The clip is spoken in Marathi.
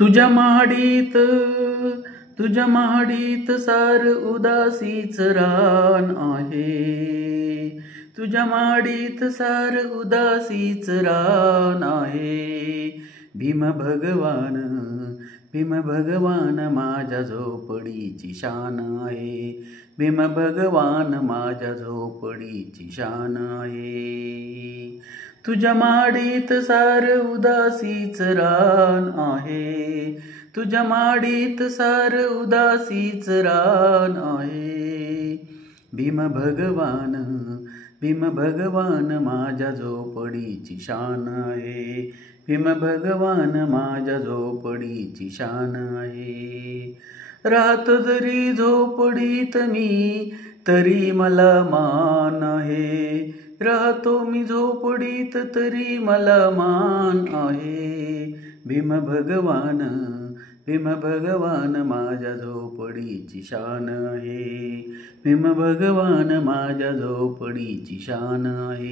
तुझ्या महाडीत तुझ्या महाडीत सार उदासीच रान आहे. तुझ्या महाडीत सार उदासीच रान आहे. भीम भगवान माझ्या झोपडीची शान आहे. भीम भगवान माझ्या झोपडीची शान आहे. तुझ्या माडीत सार उदासीच रान आहे. तुझ्या माडीत सार उदासीच रान आहे. भीम भगवान माझ्या झोपडीची शान आहे. भीम भगवान माझ्या झोपडीची शान आहे. राहतो जरी झोपडीत मी तरी मला मान आहे. राहतो मी झोपडीत तरी मला मान आहे. भीम भगवान माझ्या झोपडीची शान आहे. भीम भगवान माझ्या झोपडीची शान आहे.